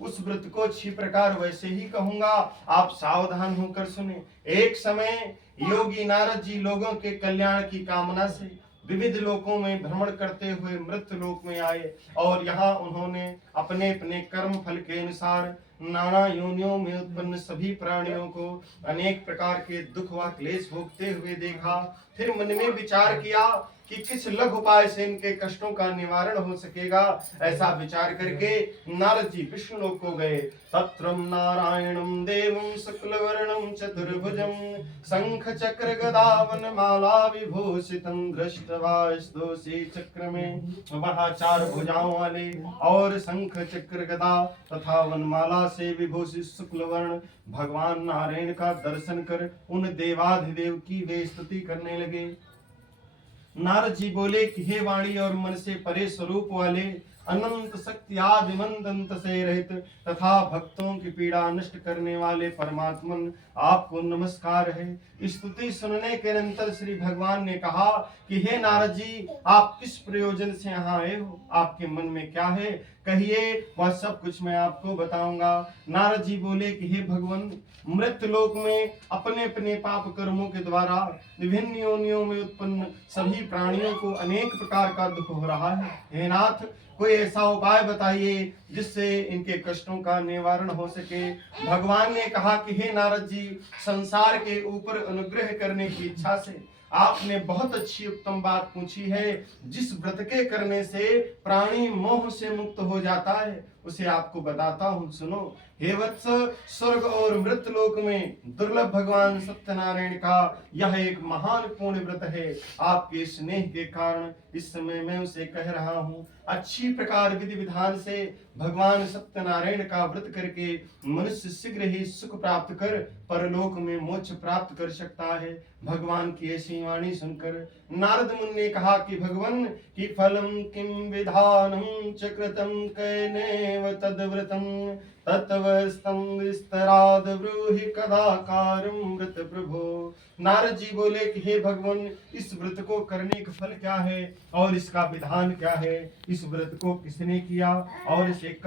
उस व्रत को अच्छी प्रकार वैसे ही कहूंगा, आप सावधान होकर सुने। एक समय योगी नारद जी लोगों के कल्याण की कामना से विविध लोकों में भ्रमण करते हुए मृत लोक में आए और यहाँ उन्होंने अपने अपने कर्म फल के अनुसार नाना योनियों में उत्पन्न सभी प्राणियों को अनेक प्रकार के दुख व क्लेश भोगते हुए देखा। फिर मन में विचार किया कि किस लघु उपाय से इनके कष्टों का निवारण हो सकेगा। ऐसा विचार करके नारद जी विष्णु लोक को गए। तत्रम नारायणं देवं शुक्लवर्णं चतुर्भुजं शंख चक्र गदा वनमाला विभूषितं दृष्ट्वा स्तोषी चक्र में। वहाँ 4 भुजाओं वाले और शंख चक्र गदा तथा वनमाला से विभूषित शुक्ल वर्ण भगवान नारायण का दर्शन कर उन देवाधिदेव की वे स्तुति करने लगे। नारद जी बोले कि हे वाणी और मन से परे स्वरूप वाले, अनंत शक्ति आदि मंदंत से रहित तथा भक्तों की पीड़ा नष्ट करने वाले परमात्मन, आपको नमस्कार है। स्तुति सुनने के अनंतर श्री भगवान ने कहा कि हे नारद जी, आप किस प्रयोजन से यहाँ आए हो, आपके मन में क्या है, कहिए, वह सब कुछ मैं आपको बताऊंगा। नारद जी बोले कि हे भगवान, मृत लोक में अपने अपने पाप कर्मों के द्वारा विभिन्न योनियों में उत्पन्न सभी प्राणियों को अनेक प्रकार का दुख हो रहा है। हे नाथ, कोई ऐसा उपाय बताइए जिससे इनके कष्टों का निवारण हो सके। भगवान ने कहा कि हे नारद जी, संसार के ऊपर अनुग्रह करने की इच्छा से आपने बहुत अच्छी उत्तम बात पूछी है। जिस व्रत के करने से प्राणी मोह से मुक्त हो जाता है उसे आपको बताता हूँ, सुनो। हे वत्स, स्वर्ग और मृत लोक में दुर्लभ भगवान सत्यनारायण का यह एक महान पुण्य व्रत है। आपके स्नेह के कारण इस समय मैं उसे कह रहा हूँ। अच्छी प्रकार विधि विधान से भगवान सत्यनारायण का व्रत करके मनुष्य शीघ्र ही सुख प्राप्त कर परलोक में मोक्ष प्राप्त कर सकता है। भगवान की ऐसी वाणी सुनकर नारद मुनि ने कहा कि भगवान की फलम किम विधानम च कृतं कैनेव तद्व्रतम तत्वस्तं विस्तराद ब्रूहि कदाकारं व्रत प्रभो। नारद जी बोले कि हे भगवान, इस व्रत को करने का फल क्या है और इसका विधान क्या है, इस व्रत को किसने किया और इसे कब